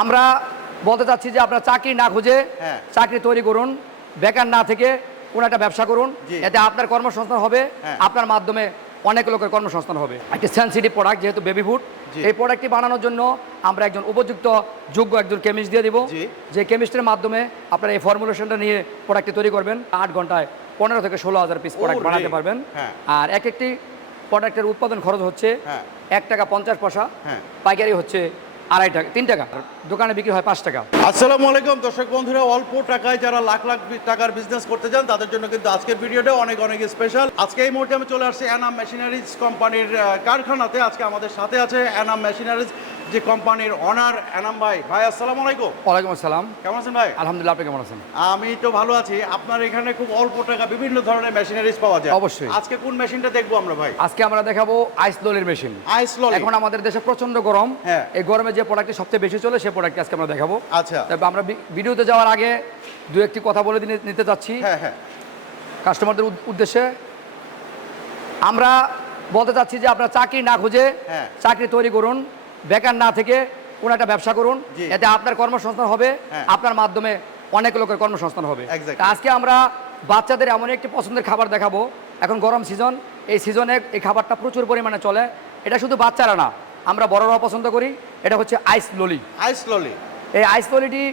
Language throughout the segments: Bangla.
আমরা বলতে চাচ্ছি যে আপনার চাকরি না খুঁজে হ্যাঁ। চাকরি তৈরি করুন বেকার না থেকে কোনো একটা ব্যবসা করুন। এতে আপনার কর্মসংস্থান হবে হ্যাঁ। আপনার মাধ্যমে অনেক লোকের কর্মসংস্থান হবে একটি সেন্সিটিভ প্রোডাক্ট যেহেতু বেবি ফুড এই প্রোডাক্টটি বানানোর জন্য আমরা একজন উপযুক্ত যোগ্য একজন কেমিস্ট দিয়ে দিব। যে কেমিস্টের মাধ্যমে আপনারা এই ফর্মুলেশনটা নিয়ে প্রোডাক্টটি তৈরি করবেন আট ঘন্টায় পনেরো থেকে ষোলো হাজার পিস প্রোডাক্ট বানাতে পারবেন হ্যাঁ। আর এক একটি প্রোডাক্টের উৎপাদন খরচ হচ্ছে। এক টাকা পঞ্চাশ পয়সা। পাইকারি হচ্ছে আড়াই টাকা, তিন টাকা। দোকানে বিক্রি হয় পাঁচ টাকা। আসসালামু আলাইকুম, দর্শক বন্ধুরা, অল্প টাকায় যারা লাখ লাখ টাকার বিজনেস করতে চান, তাদের জন্য কিন্তু আজকের ভিডিওটা অনেক অনেক স্পেশাল আজকে এই মুহূর্তে আমি চলে আসছি অ্যানাম মেশিনারিজ কোম্পানির কারখানাতে। আজকে আমাদের সাথে আছে অ্যানাম মেশিনারিজ যে কোম্পানির অনার অ্যানাম ভাই। ভাই আসসালামু আলাইকুম। ওয়ালাইকুম আসসালাম। কেমন আছেন ভাই? আলহামদুলিল্লাহ আপনি কেমন আছেন? আমি তো ভালো আছি। আপনার এখানে খুব অল্প টাকা বিভিন্ন ধরনের মেশিনারিজ পাওয়া যায়। অবশ্যই। আজকে কোন মেশিনটা দেখব আমরা ভাই? আজকে আমরা দেখাবো আইস লোলের মেশিন। আইস ললি। এখন আমাদের দেশে প্রচণ্ড গরম। হ্যাঁ। এই গরমে যে প্রোডাক্টটি সবচেয়ে বেশি চলে সেই প্রোডাক্টটি আজকে আমরা দেখাবো। আচ্ছা। তবে আমরা ভিডিওতে যাওয়ার আগে দু একটি কথা বলে নিতে চাচ্ছি। হ্যাঁ হ্যাঁ। কাস্টমারদের উদ্দেশ্যে আমরা বলতে চাচ্ছি যে আপনারা চাকরি না খুঁজে হ্যাঁ। চাকরি তৈরি করুন। বেকার না থেকে কোনো একটা ব্যবসা করুন। এতে আপনার কর্মসংস্থান হবে হ্যাঁ। আপনার মাধ্যমে অনেক লোকের কর্মসংস্থান হবে। আজকে আমরা বাচ্চাদের এমন একটি পছন্দের খাবার দেখাবো। এখন গরম সিজন এই সিজনে এই খাবারটা প্রচুর পরিমাণে চলে। এটা শুধু বাচ্চারা না আমরা বড়রাও পছন্দ করি। এটা হচ্ছে আইস ললি আইস ললি এই আইস ললিটি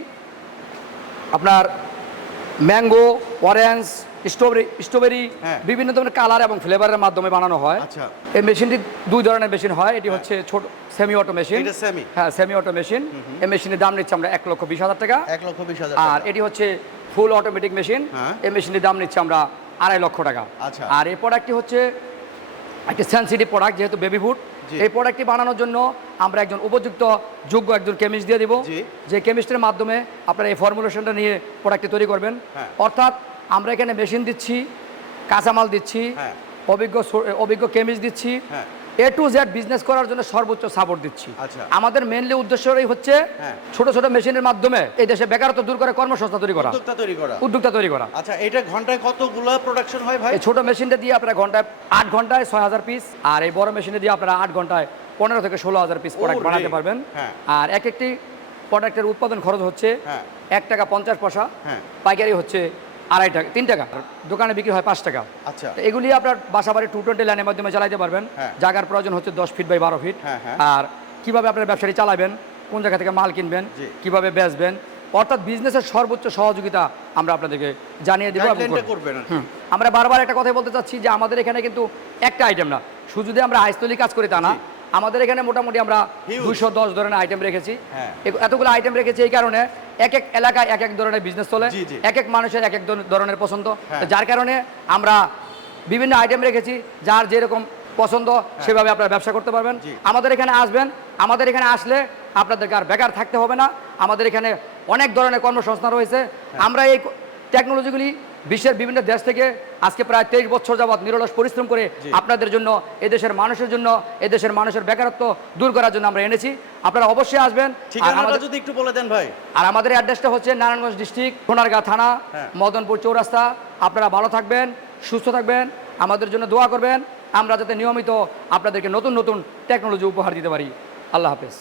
আপনার ম্যাঙ্গো অরেঞ্জ স্ট্রবেরি স্ট্রবেরি হ্যাঁ। বিভিন্ন ধরনের কালার এবং ফ্লেভারের মাধ্যমে বানানো হয়। আচ্ছা। এই মেশিনটি দুই ধরনের মেশিন হয়। এটি হচ্ছে ছোট সেমি অটো মেশিন হ্যাঁ সেমি অটো মেশিন এই মেশিনের দাম নিচ্ছে আমরা এক লক্ষ বিশ হাজার টাকা। এক লক্ষ বিশ হাজার আর এটি হচ্ছে ফুল অটোমেটিক মেশিন হ্যাঁ। এই মেশিনের দাম নিচ্ছে আমরা আড়াই লক্ষ টাকা। আচ্ছা। আর এই প্রোডাক্টটি হচ্ছে একটি সেন্সিটিভ প্রোডাক্ট যেহেতু বেবি ফুড। এই প্রোডাক্টটি বানানোর জন্য আমরা একজন উপযুক্ত যোগ্য একজন কেমিস্ট দিয়ে দিব। যে কেমিস্টের মাধ্যমে আপনারা এই ফর্মুলেশনটা নিয়ে প্রোডাক্টটি তৈরি করবেন হ্যাঁ। অর্থাৎ আমরা এখানে মেশিন দিচ্ছি কাঁচামাল দিচ্ছি হ্যাঁ। অভিজ্ঞ অভিজ্ঞ কেমিস্ট দিচ্ছি হ্যাঁ। এ টু জেড বিজনেস করার জন্য সর্বোচ্চ সাপোর্ট দিচ্ছি আচ্ছা। আমাদের মেনলি উদ্দেশ্যই হচ্ছে হ্যাঁ। ছোট ছোট মেশিনের মাধ্যমে এই দেশে বেকারত্ব দূর করে কর্মসংস্থান তৈরি করা উদ্যোক্তা তৈরি করা উদ্যোক্তা তৈরি করা আচ্ছা এটা ঘন্টায় কতগুলো প্রোডাকশন হয় ভাই এই ছোট মেশিনটা দিয়ে আপনারা ঘন্টায় আট ঘন্টায় ছয় হাজার পিস আর এই বড় মেশিনে দিয়ে আপনারা আট ঘন্টায় পনেরো থেকে ষোলো হাজার পিস প্রোডাক্ট বানাতে পারবেন হ্যাঁ। আর এক একটি প্রোডাক্টের উৎপাদন খরচ হচ্ছে হ্যাঁ। এক টাকা পঞ্চাশ পয়সা। পাইকারি হচ্ছে আড়াই টাকা তিন টাকা। দোকানে বিক্রি হয় পাঁচ টাকা। আচ্ছা। এগুলি আপনার বাসা বাড়ি টু টোয়েন্টি লাইনের মাধ্যমে চালাতে পারবেন। হ্যাঁ। জায়গার প্রয়োজন হচ্ছে দশ ফিট বাই বারো ফিট হ্যাঁ, হ্যাঁ। আর কীভাবে আপনার ব্যবসাটি চালাবেন কোন জায়গা থেকে মাল কিনবেন কীভাবে বেচবেন অর্থাৎ বিজনেসের সর্বোচ্চ সহযোগিতা আমরা আপনাদেরকে জানিয়ে দেবো। আমরা বারবার একটা কথাই বলতে চাচ্ছি যে আমাদের এখানে কিন্তু একটা আইটেম না। শুধু যদি আমরা আইসতলি কাজ করি তা না আমাদের এখানে মোটামুটি আমরা. দুশো দশ ধরনের আইটেম রেখেছি হ্যাঁ। এতগুলো আইটেম রেখেছি এই কারণে এক এক এলাকায় এক এক ধরনের বিজনেস চলে। এক এক মানুষের এক এক ধরনের- পছন্দ হ্যাঁ। যার কারণে আমরা বিভিন্ন আইটেম রেখেছি যার যেরকম পছন্দ সেভাবে আপনারা ব্যবসা করতে পারবেন আমাদের এখানে আসবেন আমাদের এখানে আসলে আপনাদেরকে আর বেকার থাকতে হবে না আমাদের এখানে অনেক ধরনের কর্মসংস্থান রয়েছে হ্যাঁ। আমরা এই টেকনোলজিগুলি বিশ্বের বিভিন্ন দেশ থেকে আজকে প্রায় তেইশ বছর যাবৎ নিরলস পরিশ্রম করে আপনাদের জন্য এদেশের মানুষের জন্য এদেশের মানুষের বেকারত্ব দূর করার জন্য আমরা এনেছি। আপনারা অবশ্যই আসবেন। যদি একটু বলে দেন ভাই। আর আমাদের অ্যাড্রেসটা হচ্ছে নারায়ণগঞ্জ ডিস্ট্রিক্ট সোনারগাঁ থানা হ্যাঁ। মদনপুর চৌরাস্তা। আপনারা ভালো থাকবেন সুস্থ থাকবেন আমাদের জন্য দোয়া করবেন। আমরা যাতে নিয়মিত আপনাদেরকে নতুন নতুন টেকনোলজি উপহার দিতে পারি। আল্লাহ হাফেজ।